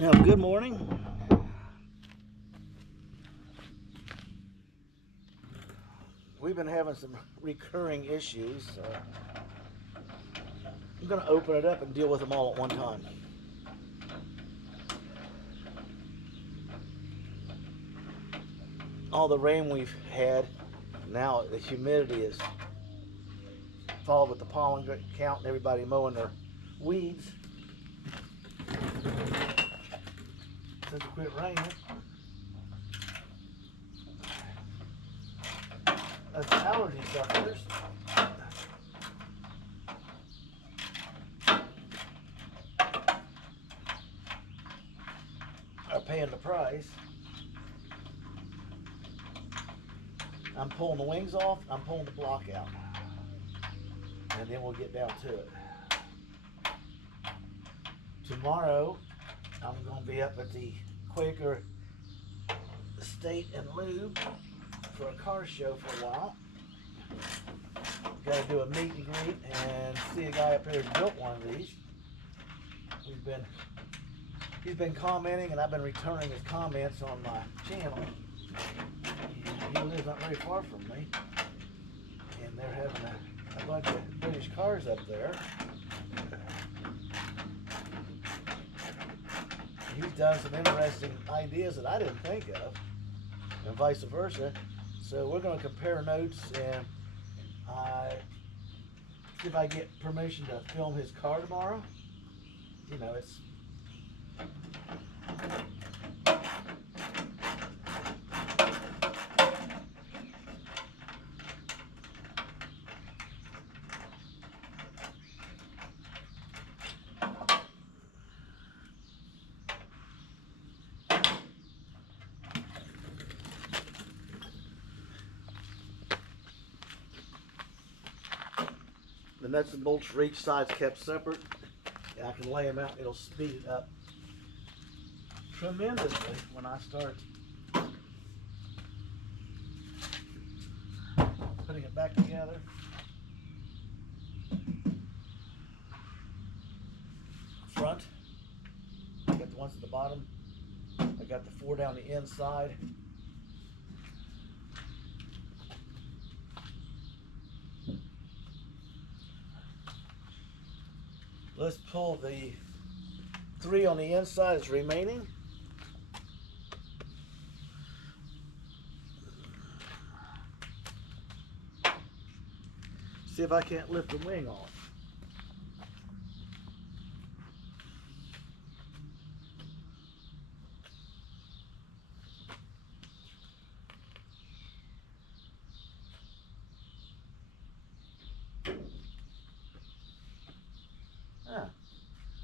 Now, good morning. We've been having some recurring issues. I'm going to open it up and deal with them all at one time. All the rain we've had, now the humidity is followed with the pollen count and everybody mowing their weeds. Since it quit raining, us allergy sufferers are paying the price. I'm pulling the wings off, I'm pulling the block out, and then we'll get down to it. Tomorrow, I'm going to be up at the Quaker Estate and Lube for a car show for a while. Got to do a meet and greet and see a guy up here who's built one of these. He's been commenting, and I've been returning his comments on my channel. He lives not very far from me, and they're having a bunch of British cars up there. He's done some interesting ideas that I didn't think of, and vice versa. So we're going to compare notes and see if I get permission to film his car tomorrow. You know, it's the nuts and bolts for each side's kept separate. And I can lay them out. It'll speed it up tremendously when I start putting it back together. Front, I got the ones at the bottom. I got the 4 down the inside. Let's pull the 3 on the inside is remaining. See if I can't lift the wing off.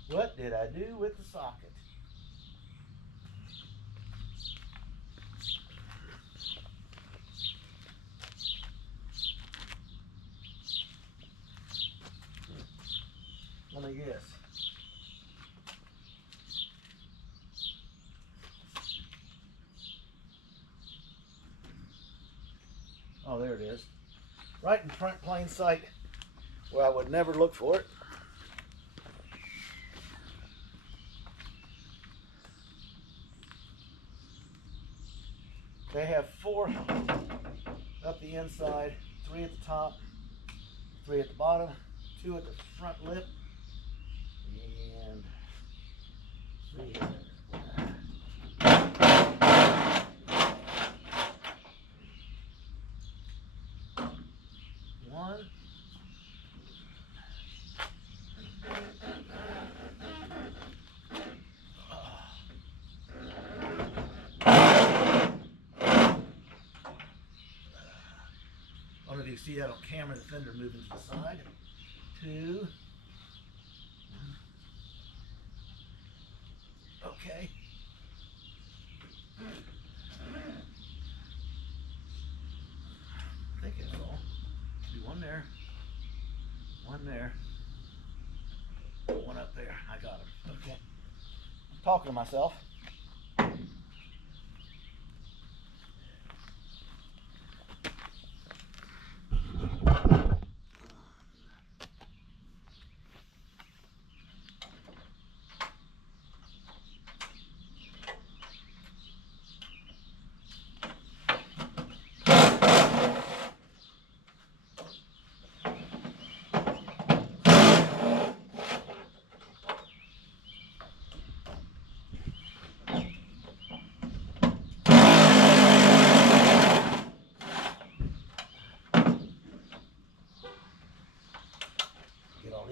What did I do with the socket? Let me guess. Oh, there it is. Right in front, plain sight, where I would never look for it. They have 4 up the inside, 3 at the top, 3 at the bottom, 2 at the front lip, and 3 here. One. I don't know if you see that on camera, the fender moving to the side. 2. Okay. I think that's all. Do 1 there, 1 there, 1 up there. I got him. Okay. I'm talking to myself.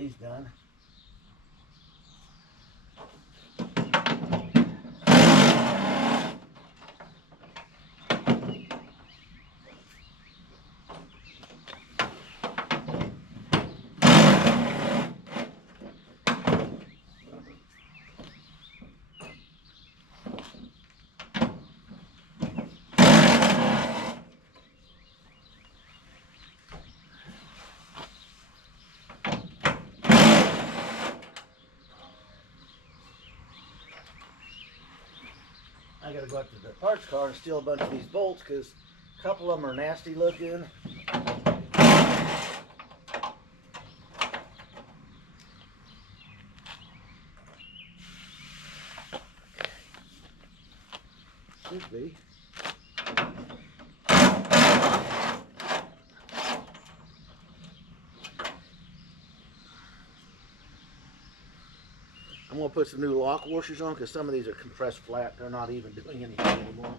these done. I gotta go up to the parts car and steal a bunch of these bolts because a couple of them are nasty looking. Should be. I'm going to put some new lock washers on because some of these are compressed flat. They're not even doing anything anymore.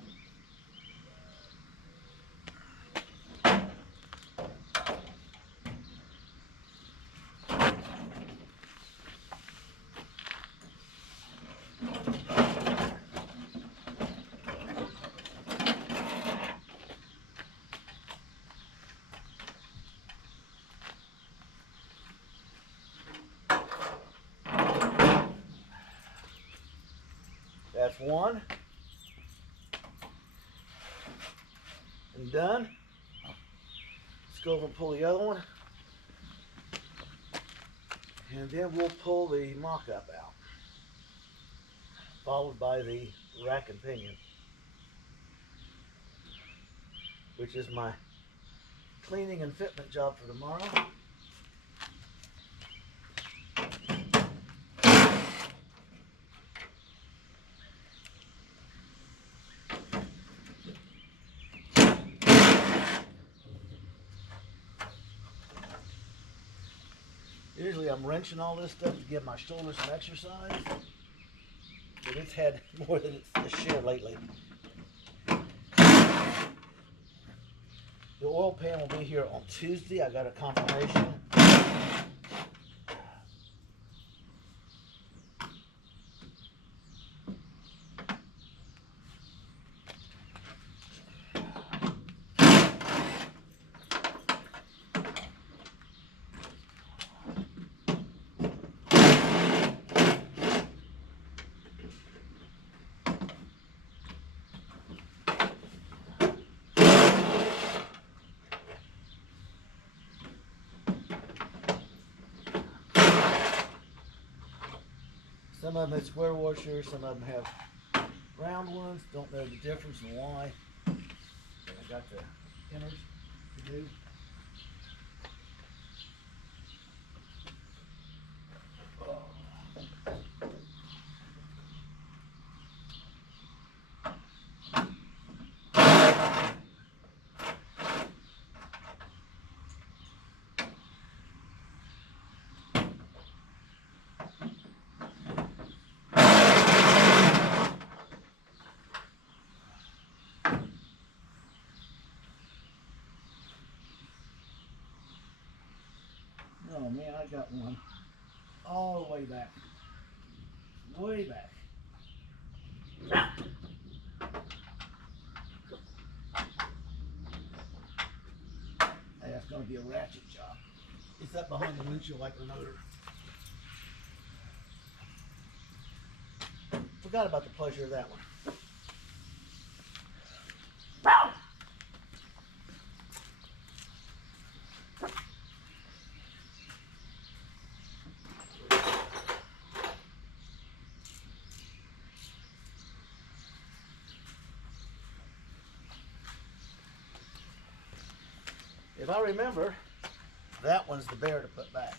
That's one. And done. Let's go over and pull the other one. And then we'll pull the mock-up out. Followed by the rack and pinion, which is my cleaning and fitment job for tomorrow. Usually I'm wrenching all this stuff to give my shoulders some exercise, but it's had more than its share lately. The oil pan will be here on Tuesday. I got a confirmation. Some of them have square washers, some of them have round ones. Don't know the difference and why. I got the inners to do. Oh man, I got one all the way back. Way back. Hey, that's going to be a ratchet job. It's up behind the windshield like the motor. Forgot about the pleasure of that one. If I remember, that one's the bear to put back.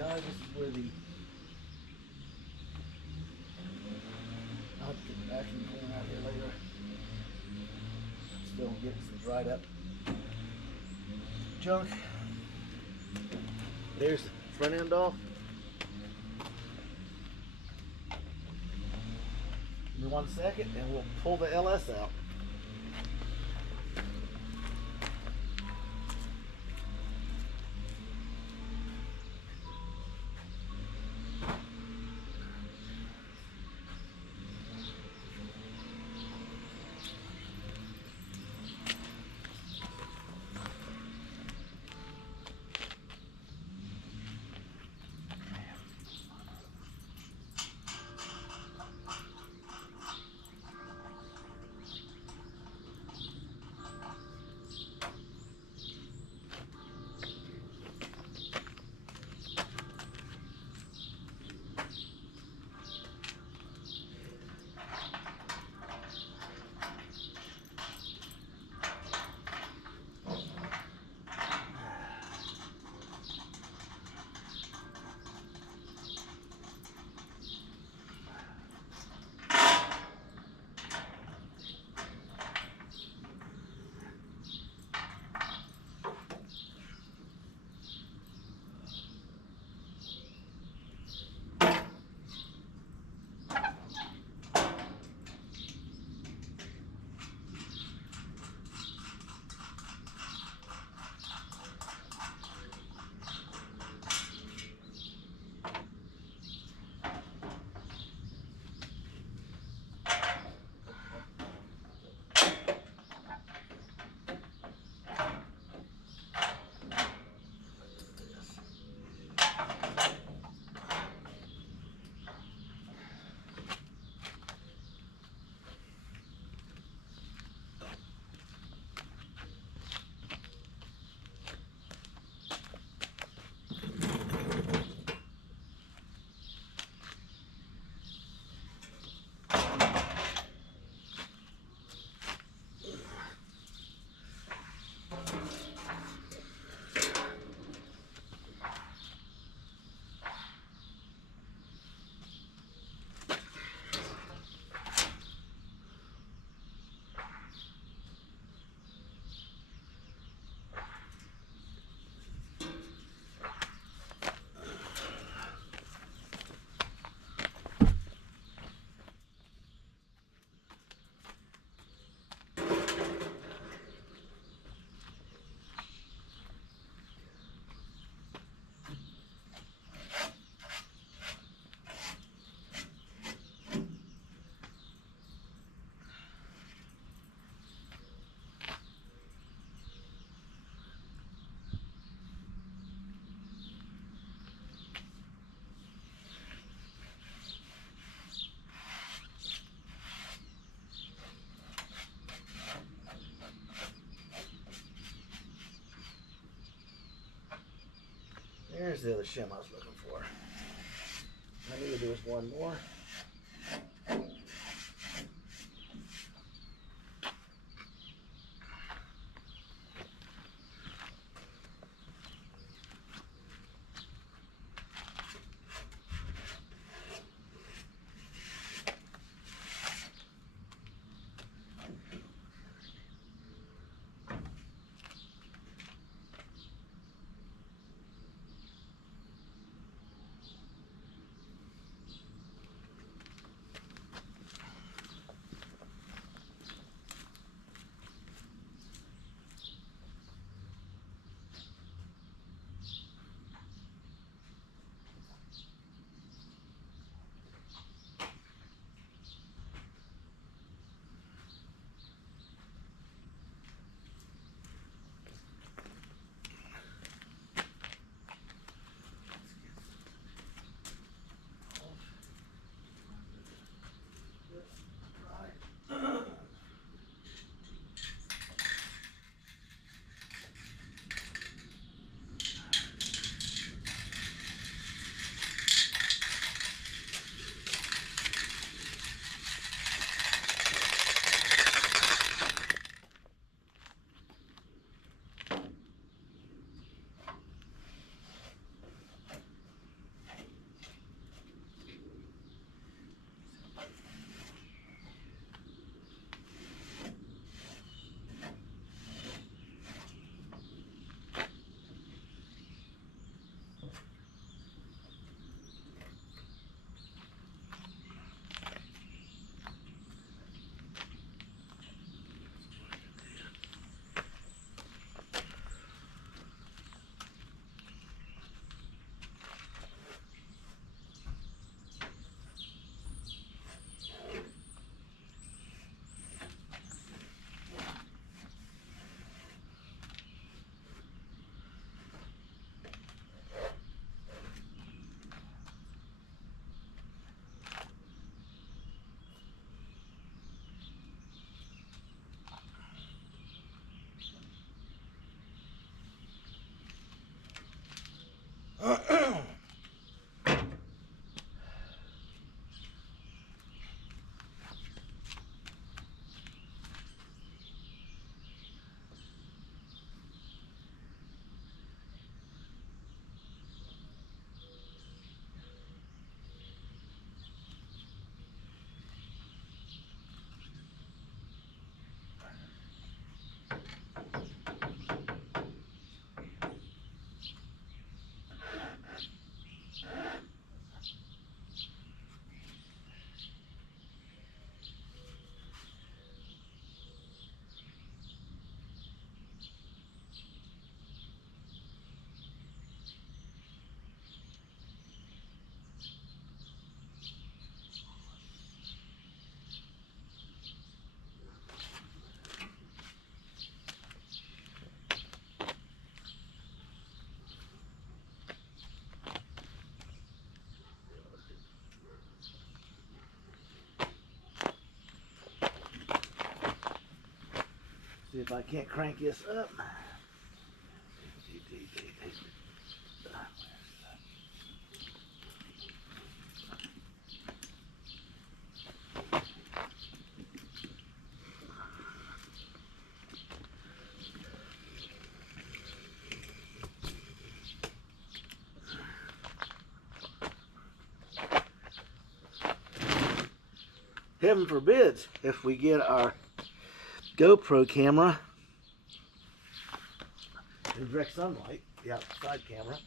guys, this is where the I'll have to get the vacuum cleaner out here later. Still getting some dried up junk. There's the front end off. Give me 1 second and we'll pull the LS out. There's the other shim I was looking for. I need to do is one more. See if I can't crank this up. Heaven forbids if we get our GoPro camera in direct sunlight, the outside camera.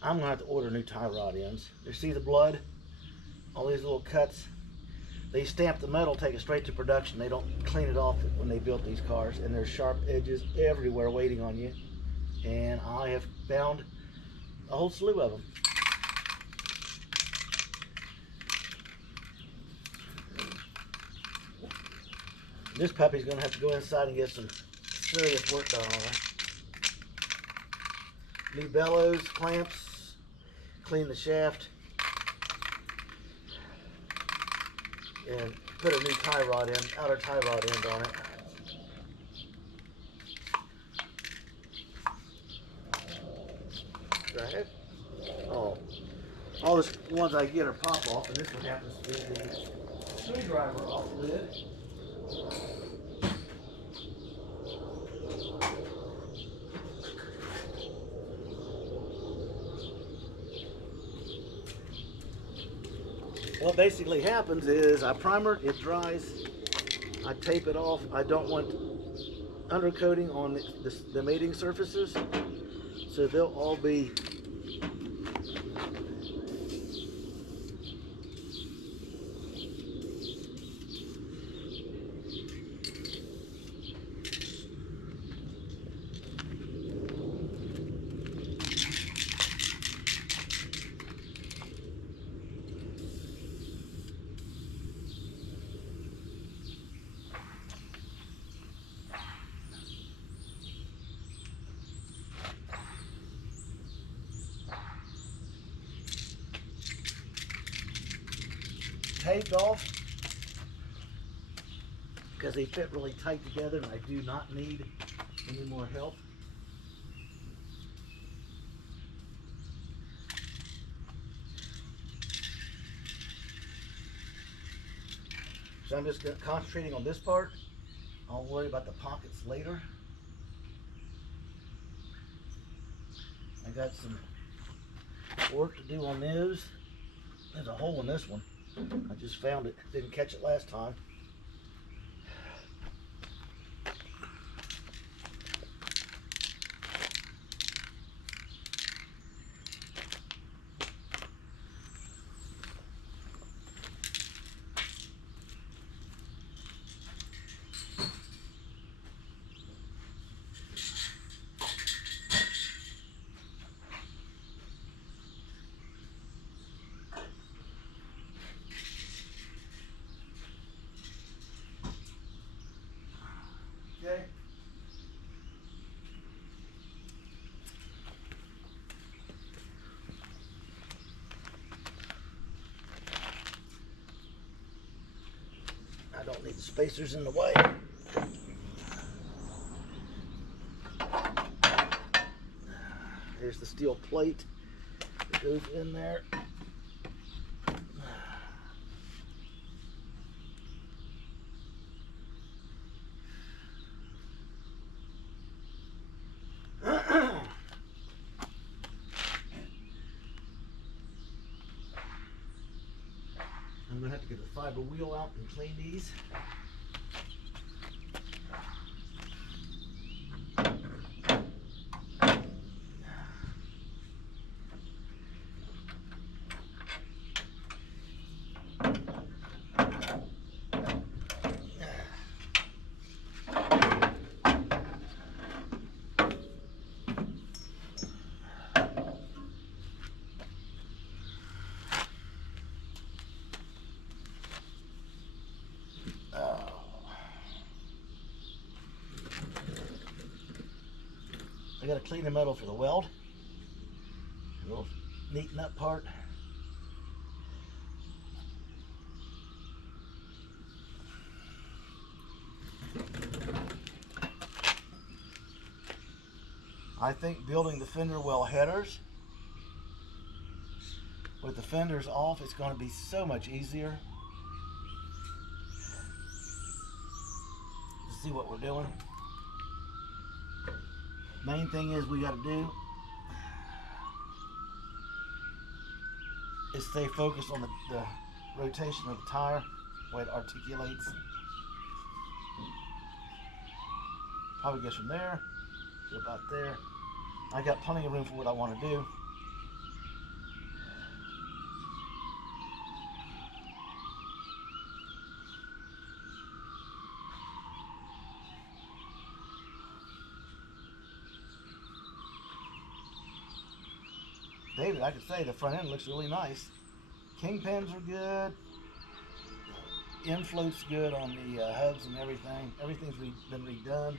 I'm gonna have to order new tie rod ends. You see the blood? All these little cuts. They stamp the metal, take it straight to production. They don't clean it off when they built these cars, and there's sharp edges everywhere waiting on you. And I have found a whole slew of them. This puppy's gonna have to go inside and get some serious work done on her. New bellows, clamps, clean the shaft, and put a new tie rod end, outer tie rod end on it. Right. Oh, all the ones I get are pop off, and this one happens to be the screwdriver off lid. What basically happens is I primer it, it dries, I tape it off. I don't want undercoating on the mating surfaces, so they'll all be taped off because they fit really tight together, and I do not need any more help. So I'm just concentrating on this part. I'll worry about the pockets later. I got some work to do on those. There's a hole in this one. I just found it. Didn't catch it last time. Don't need the spacers in the way. Here's the steel plate that goes in there. I'm going to have to get the fiber wheel out and clean these. I got to clean the metal for the weld. A little neaten up part. I think building the fender well headers with the fenders off, it's going to be so much easier to see what we're doing. Main thing is we got to do is stay focused on the rotation of the tire, the way it articulates. Probably goes from there to about there. I got plenty of room for what I want to do. David, I could say the front end looks really nice. Kingpins are good. End float's good on the hubs and everything. Everything's been redone.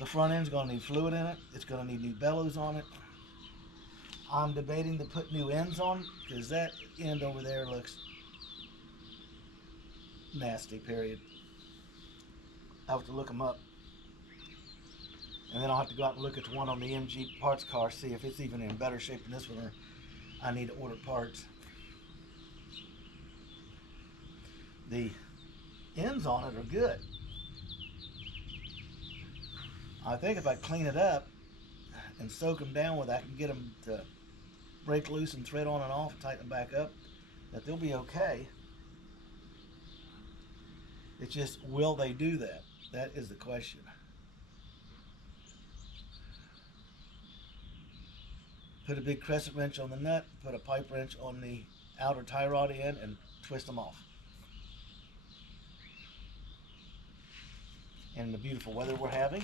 The front end's going to need fluid in it. It's going to need new bellows on it. I'm debating to put new ends on because that end over there looks nasty, period. I'll have to look them up. And then I'll have to go out and look at the one on the MGB parts car, see if it's even in better shape than this one, or I need to order parts. The ends on it are good. I think if I clean it up and soak them down with, I can get them to break loose and thread on and off and tighten them back up, that they'll be okay. It's just, will they do that? That is the question. Put a big crescent wrench on the nut, put a pipe wrench on the outer tie rod end, and twist them off. And the beautiful weather we're having,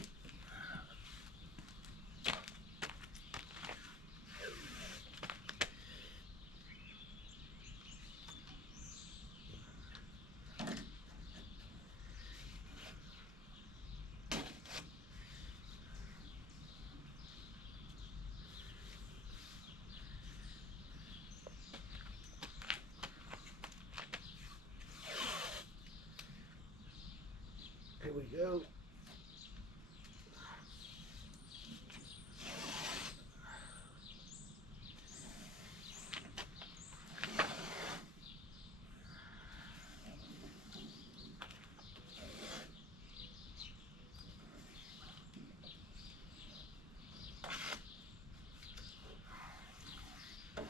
here we go.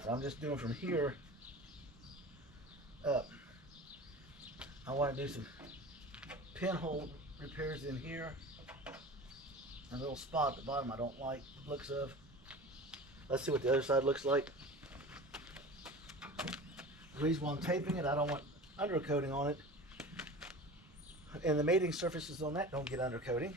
So I'm just doing from here up. I want to do some pinhole repairs in here. A little spot at the bottom I don't like the looks of. Let's see what the other side looks like. The reason why I'm taping it, I don't want undercoating on it. And the mating surfaces on that don't get undercoating.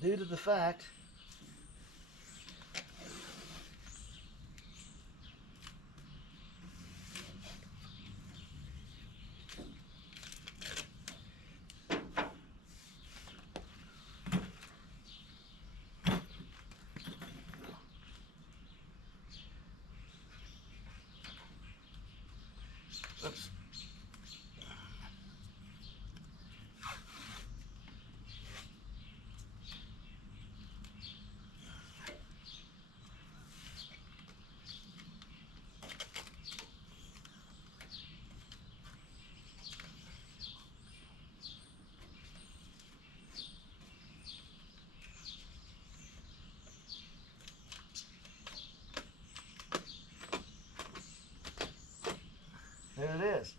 Due to the fact Oops. There it is.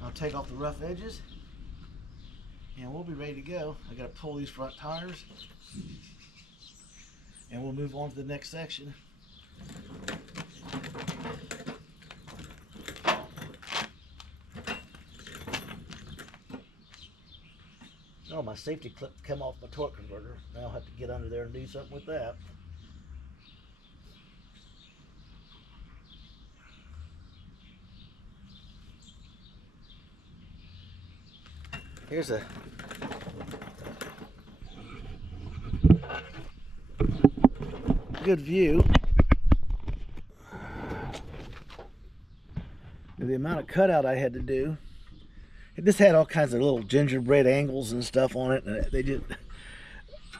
I'll take off the rough edges and we'll be ready to go. I got to pull these front tires and we'll move on to the next section. Oh, my safety clip came off my torque converter. Now I'll have to get under there and do something with that. Here's a good view of the amount of cutout I had to do. This had all kinds of little gingerbread angles and stuff on it, and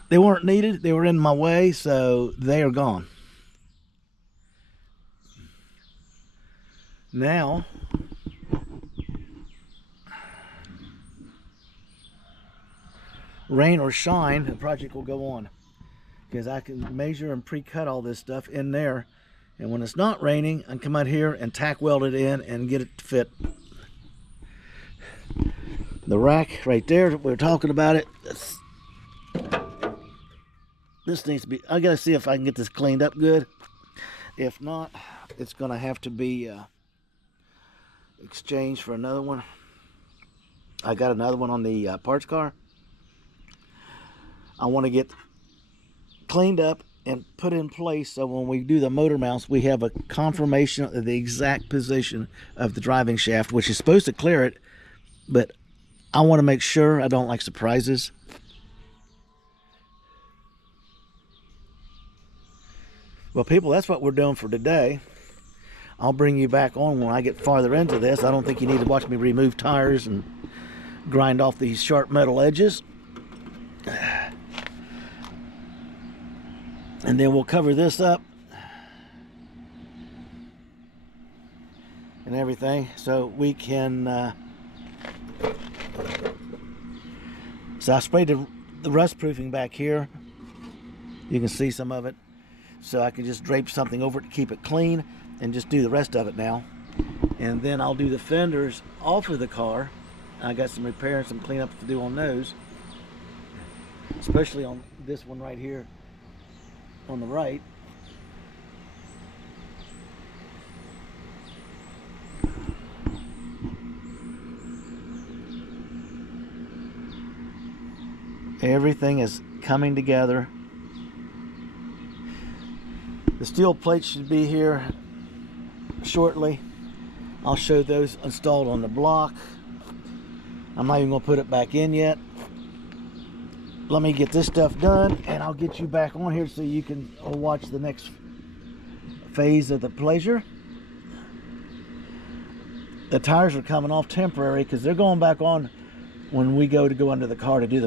they weren't needed. They were in my way, so they are gone. Now rain or shine, the project will go on, because I can measure and pre-cut all this stuff in there, and when it's not raining I can come out here and tack weld it in and get it to fit. The rack right there, we were talking about it, this needs to be, I gotta see if I can get this cleaned up good. If not, it's gonna have to be exchanged for another one. I got another one on the parts car. I want to get cleaned up and put in place so when we do the motor mounts, we have a confirmation of the exact position of the driving shaft, which is supposed to clear it, but I want to make sure. I don't like surprises. Well, people, that's what we're doing for today. I'll bring you back on when I get farther into this. I don't think you need to watch me remove tires and grind off these sharp metal edges. And then we'll cover this up and everything so we can so I sprayed the rust proofing back here. You can see some of it, so I can just drape something over it to keep it clean and just do the rest of it now. And then I'll do the fenders off of the car. I got some repair and some cleanup to do on those, especially on this one right here on the right. Everything is coming together. The steel plates should be here shortly. I'll show those installed on the block. I'm not even going to put it back in yet. Let me get this stuff done and I'll get you back on here so you can watch the next phase of the pleasure. The tires are coming off temporary because they're going back on when we go under the car to do the motor.